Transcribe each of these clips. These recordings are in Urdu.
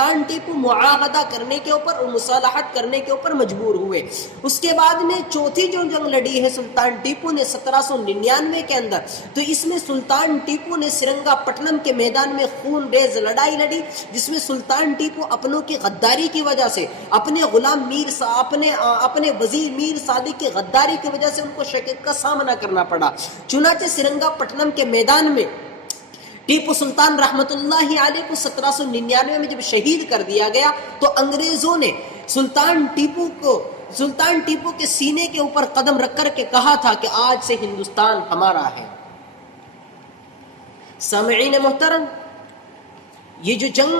سلطان ٹیپو معاہدہ کرنے کے اوپر اور مصالحت کرنے کے اوپر مجبور ہوئے۔ اس کے بعد میں چوتھی جو جنگ لڑی ہے سلطان ٹیپو نے 1799 کے اندر، تو اس میں سلطان ٹیپو نے سرنگا پٹنم کے میدان میں خون ریز لڑائی لڑی، جس میں سلطان ٹیپو اپنوں کی غداری کی وجہ سے، اپنے غلام اپنے وزیر میر صادق کی غداری کی وجہ سے ان کو شکست کا سامنا کرنا پڑا۔ چنانچہ سرنگا پٹنم کے میدان میں ٹیپو سلطان رحمت اللہ علیہ کو 1799 میں جب شہید کر دیا گیا تو انگریزوں نے سلطان ٹیپو کے سینے کے اوپر قدم رکھ کر کے کہا تھا کہ آج سے ہندوستان ہمارا ہے۔ سامعین محترم، یہ جو جنگ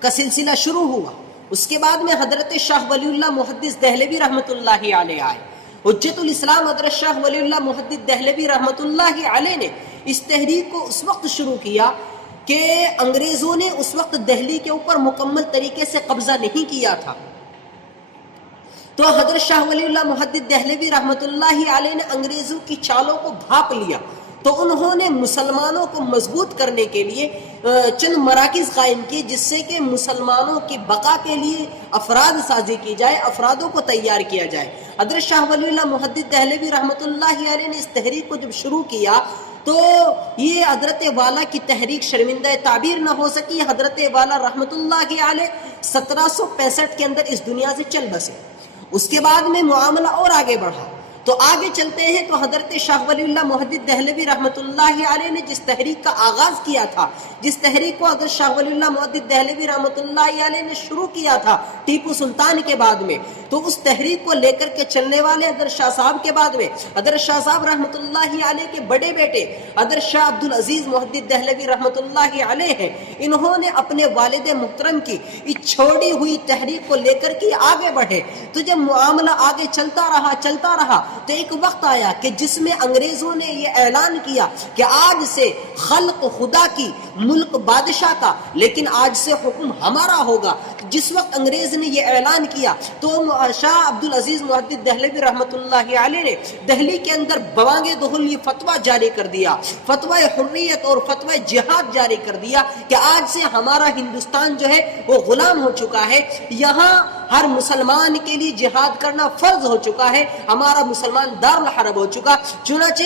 کا سلسلہ شروع ہوا، اس کے بعد میں حضرت شاہ ولی اللہ محدث دہلوی رحمت اللہ علیہ آئے۔ حجت الاسلام حضرت شاہ ولی اللہ محدث دہلوی رحمت اللہ علیہ نے اس تحریک کو اس وقت شروع کیا کہ انگریزوں نے اس وقت دہلی کے اوپر مکمل طریقے سے قبضہ نہیں کیا تھا، تو حضرت شاہ ولی اللہ محدث دہلوی رحمت اللہ علیہ نے انگریزوں کی چالوں کو بھاپ لیا، تو انہوں نے مسلمانوں کو مضبوط کرنے کے لیے چند مراکز قائم کیے، جس سے کہ مسلمانوں کی بقا کے لیے افراد سازی کی جائے، افرادوں کو تیار کیا جائے۔ حضرت شاہ ولی اللہ محدث دہلوی رحمت اللہ علیہ نے اس تحریک کو جب شروع کیا تو یہ حضرت والا کی تحریک شرمندہ تعبیر نہ ہو سکی۔ حضرت والا رحمت اللہ علیہ 1765 کے اندر اس دنیا سے چل بسے۔ اس کے بعد میں معاملہ اور آگے بڑھا، تو آگے چلتے ہیں تو حضرت شاہ ولی اللہ محدث دہلوی رحمت اللہ علیہ نے جس تحریک کا آغاز کیا تھا، جس تحریک کو حضرت شاہ ولی اللہ محدث دہلوی رحمت اللہ علیہ نے شروع کیا تھا ٹیپو سلطان کے بعد میں، تو اس تحریک کو لے کر کے چلنے والے حضرت شاہ صاحب کے بعد میں حضرت شاہ صاحب رحمت اللہ علیہ کے بڑے بیٹے حضرت شاہ عبدالعزیز محدث دہلوی رحمت اللہ علیہ ہیں۔ انہوں نے اپنے والد محترم کی اس چھوڑی ہوئی تحریک کو لے کر کے آگے بڑھے، تو جب معاملہ آگے چلتا رہا تو ایک وقت آیا کہ جس میں انگریزوں نے یہ اعلان کیا کہ آج سے خلق خدا کی، ملک بادشاہ کا، لیکن آج سے حکم ہمارا ہوگا۔ جس وقت انگریز نے یہ اعلان کیا تو شاہ عبدالعزیز محدث دہلوی رحمت اللہ علیہ نے دہلی کے اندر بوانگ دہل یہ فتویٰ جاری کر دیا، فتویٰ حریت اور فتویٰ جہاد جاری کر دیا کہ آج سے ہمارا ہندوستان جو ہے وہ غلام ہو چکا ہے، یہاں ہر مسلمان کے لیے جہاد کرنا فرض ہو چکا ہے، ہمارا مسلمان دارالحرب ہو چکا۔ چنانچہ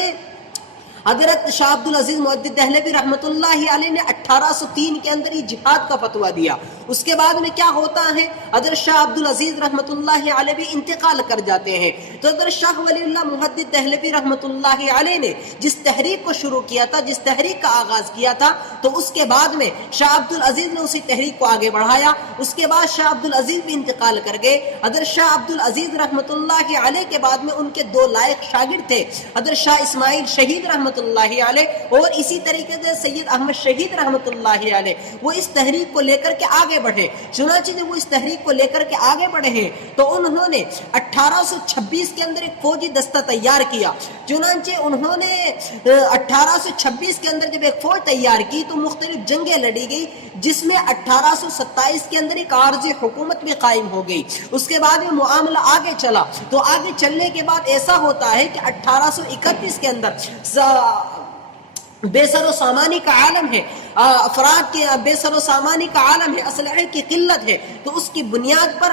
حضرت شاہ عبدالعزیز محدث دہلوی رحمت اللہ علیہ نے 1803 کے اندر یہ جہاد کا فتویٰ دیا۔ اس کے بعد میں کیا ہوتا ہے، حضرت شاہ عبدالعزیز رحمت اللہ علیہ بھی انتقال کر جاتے ہیں، تو حضرت شاہ ولی اللہ محدث دہلوی رحمت اللہ علیہ نے جس تحریک کو شروع کیا تھا، جس تحریک کا آغاز کیا تھا، تو اس کے بعد میں شاہ عبدالعزیز نے اسی تحریک کو آگے بڑھایا۔ اس کے بعد شاہ عبدالعزیز بھی انتقال کر گئے۔ حضرت شاہ عبدالعزیز رحمت اللہ علیہ کے بعد میں ان کے دو لائق شاگرد تھے، حضرت شاہ اسماعیل شہید رحمت اللہ علیہ اور اسی طریقے سے سید احمد شہید رحمت اللہ علیہ، وہ اس تحریک کو لے کر کے آگے بڑھے۔ چنانچہ جب وہ اس تحریک کو لے کر کے آگے بڑھے ہیں تو انہوں نے 1826 کے اندر ایک فوجی دستہ تیار کیا۔ چنانچہ انہوں نے 1826 کے اندر جب ایک فوج تیار کی تو مختلف جنگیں لڑی گئی، جس میں 1827 کے اندر ایک عارضی حکومت بھی قائم ہو گئی۔ اس کے بعد میں معاملہ آگے چلا، تو آگے چلنے کے بعد ایسا ہوتا ہے کہ 1831 کے اندر بے سر و سامانی کا عالم ہے، افراد کے بے سر و سامانی کا عالم ہے، اسلحے کی قلت ہے، تو اس کی بنیاد پر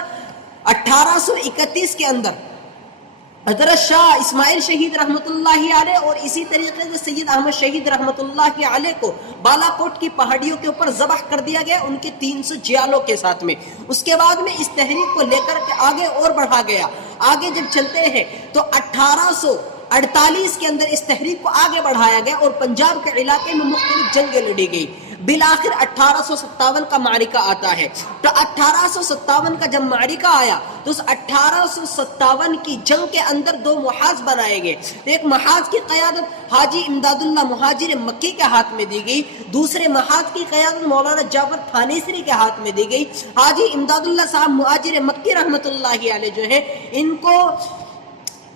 1831 کے اندر حضرت شاہ اسماعیل شہید رحمت اللہ علیہ اور اسی طریقے سے سید احمد شہید رحمت اللہ علیہ کو بالا کوٹ کی پہاڑیوں کے اوپر ذبح کر دیا گیا ان کے 300 جیالوں کے ساتھ میں۔ اس کے بعد میں اس تحریک کو لے کر کے آگے اور بڑھا گیا۔ آگے جب چلتے ہیں تو 1848 کے اندر اس تحریک کو آگے بڑھایا گیا اور پنجاب کے علاقے میں مختلف جنگیں لڑی گئی۔ بالآخر 1857 کا معرکہ آتا ہے، تو 1857 کا جب معرکہ آیا تو اس 1857 کی جنگ کے اندر دو محاذ بنائے گئے۔ ایک محاذ کی قیادت حاجی امداد اللہ مہاجر مکی کے ہاتھ میں دی گئی، دوسرے محاذ کی قیادت مولانا جعفر تھانیسری کے ہاتھ میں دی گئی۔ حاجی امداد اللہ صاحب مہاجر مکی رحمت اللہ علیہ جو ہے ان کو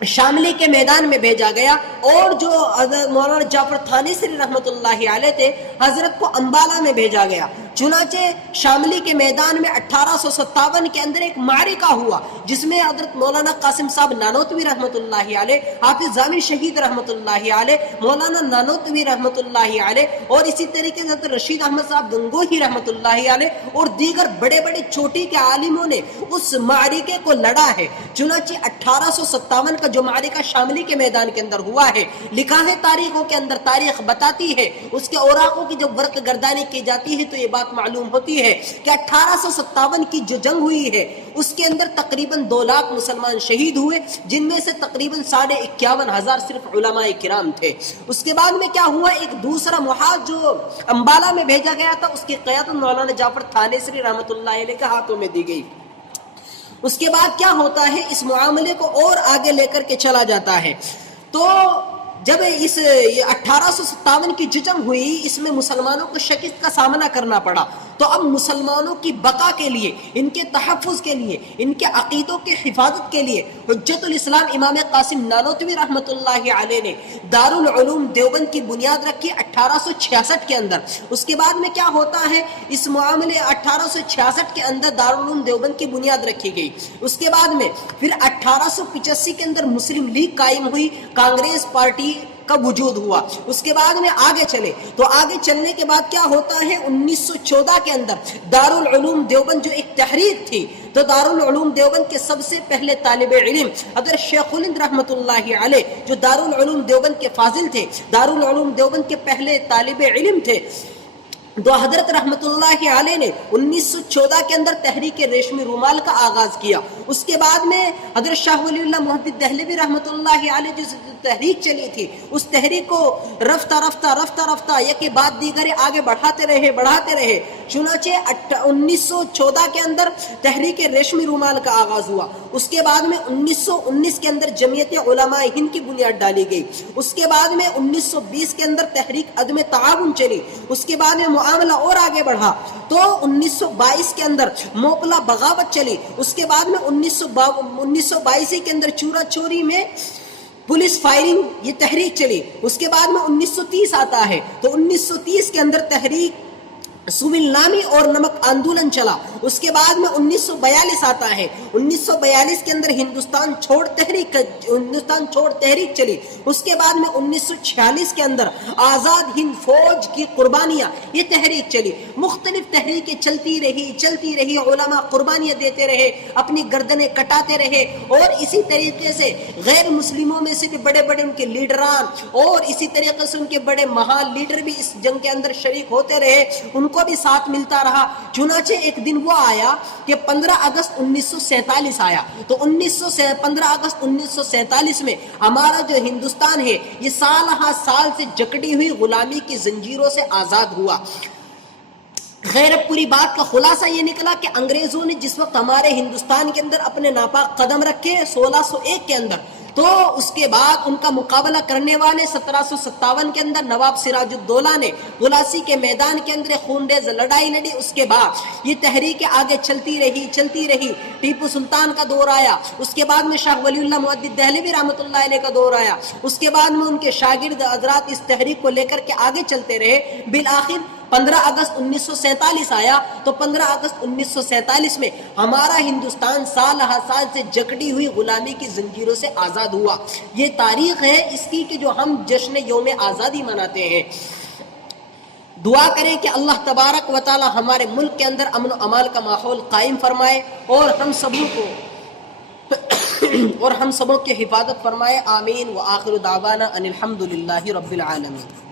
شاملی کے میدان میں بھیجا گیا، اور جو مولانا جعفر تھانیسری رحمت اللہ علیہ تھے حضرت کو امبالہ میں بھیجا گیا۔ چنانچہ شاملی کے میدان میں 1857 کے اندر ایک معرکہ ہوا جس میں حضرت مولانا قاسم صاحب نانوتوی رحمۃ اللہ علیہ، حافظ ضامن شہید رحمۃ اللہ علیہ، مولانا نانوتوی رحمۃ اللہ علیہ، اور اسی طریقے سے حضرت رشید احمد صاحب گنگوہی رحمۃ اللہ علیہ اور دیگر بڑے بڑے چوٹی کے عالموں نے اس معرکے کو لڑا ہے۔ چنانچہ 1857 کا جو معرکہ شاملی کے میدان کے اندر ہوا ہے، لکھا ہے تاریخوں کے اندر، تاریخ بتاتی ہے، اس کے اوراقوں کی جب ورق گردانی کی جاتی ہے تو یہ بات معلوم ہوتی ہے کہ 1857 کی جو جنگ ہوئی ہے اس کے اندر تقریباً 2 لاکھ مسلمان شہید ہوئے، جن میں سے تقریباً 51,500 صرف علماء کرام تھے۔ اس کے بعد میں کیا ہوا، ایک دوسرا محاذ جو امبالہ میں بھیجا گیا تھا، اس کی قیادت مولانا جعفر تھانیسری رحمۃ اللہ علیہ کے ہاتھوں میں دی گئی۔ اس کے بعد کیا ہوتا ہے، اس معاملے کو اور آگے لے کر کے چلا جاتا ہے۔ تو جب اس 1857 کی جو جنگ ہوئی، اس میں مسلمانوں کو شکست کا سامنا کرنا پڑا، تو اب مسلمانوں کی بقا کے لیے، ان کے تحفظ کے لیے، ان کے عقیدوں کی حفاظت کے لیے حجت الاسلام امام قاسم نانوتوی رحمۃ اللہ علیہ نے دارالعلوم دیوبند کی بنیاد رکھی 1866 کے اندر۔ اس کے بعد میں کیا ہوتا ہے، اس معاملے 1866 کے اندر دارالعلوم دیوبند کی بنیاد رکھی گئی۔ اس کے بعد میں پھر 1885 کے اندر مسلم لیگ قائم ہوئی، کانگریس پارٹی کا وجود ہوا۔ اس کے بعد میں آگے چلے تو آگے چلنے کے بعد کیا ہوتا ہے، 1914 کے اندر دارالعلوم دیوبند جو ایک تحریک تھی، تو دارالعلوم دیوبند کے سب سے پہلے طالب علم حضرت شیخ الہند رحمۃ اللہ علیہ، جو دارالعلوم دیوبند کے فاضل تھے، دارالعلوم دیوبند کے پہلے طالب علم تھے، تو حضرت رحمت اللہ علیہ نے 1914 کے اندر تحریک ریشمی رومال کا آغاز کیا۔ اس کے بعد میں حضرت شاہ ولی اللہ محدث دہلوی رحمت اللہ علیہ جو تحریک چلی تھی، اس تحریک کو رفتہ رفتہ یکی بعد دیگر آگے بڑھاتے رہے۔ چنانچہ 1914 کے اندر تحریک ریشمی رومال کا آغاز ہوا۔ اس کے بعد میں 1919 کے اندر جمعیت علماء ہند کی بنیاد ڈالی گئی۔ اس کے بعد میں 1920 کے اندر تحریک عدم تعاون چلی۔ اس کے بعد میں معاملہ اور آگے بڑھا تو 1922 کے اندر موکلا بغاوت چلی۔ اس کے بعد میں 1922 کے اندر چورا چوری میں پولیس فائرنگ یہ تحریک چلی۔ اس کے بعد میں 1930 آتا ہے تو 1930 کے اندر تحریک سویل نامی اور نمک آندولن چلا۔ اس کے بعد میں 1942 آتا ہے، 1942 کے اندر ہندوستان چھوڑ تحریک چلی۔ اس کے بعد میں 1946 کے اندر آزاد ہند فوج کی قربانیاں یہ تحریک چلی۔ مختلف تحریکیں چلتی رہی، علماء قربانیاں دیتے رہے، اپنی گردنیں کٹاتے رہے، اور اسی طریقے سے غیر مسلموں میں سے بھی بڑے بڑے ان کے لیڈران اور اسی طریقے سے ان کے بڑے مہان لیڈر بھی اس جنگ کے اندر شریک ہوتے رہے، ان کو بھی ساتھ ملتا رہا۔ چنانچہ ایک دن وہ آیا کہ 15 اگست 1947 آیا، تو 15 اگست 1947 میں ہمارا جو ہندوستان ہے یہ سال ہر سال سے جکڑی ہوئی غلامی کی زنجیروں سے آزاد ہوا۔ خیر پوری بات کا خلاصہ یہ نکلا کہ انگریزوں نے جس وقت ہمارے ہندوستان کے اندر اپنے ناپاک قدم رکھے 1601 کے اندر، تو اس کے بعد ان کا مقابلہ کرنے والے 1757 کے اندر نواب سراج الدولہ نے غلاسی کے میدان کے اندر خونریز لڑائی لڑی۔ اس کے بعد یہ تحریک آگے چلتی رہی، ٹیپو سلطان کا دور آیا، اس کے بعد میں شاہ ولی اللہ محدث دہلوی رحمۃ اللہ علیہ کا دور آیا، اس کے بعد میں ان کے شاگرد حضرات اس تحریک کو لے کر کے آگے چلتے رہے۔ بالآخر 15 اگست 1947 آیا، تو 15 اگست 1947 میں ہمارا ہندوستان سال ہر سال سے جکڑی ہوئی غلامی کی زنجیروں سے آزاد ہوا۔ یہ تاریخ ہے اس کی کہ جو ہم جشن یوم آزادی مناتے ہیں۔ دعا کریں کہ اللہ تبارک و تعالی ہمارے ملک کے اندر امن و امان کا ماحول قائم فرمائے اور ہم سبوں کی حفاظت فرمائے۔ آمین۔ وآخر دعوانا ان الحمد للہ رب العالمین۔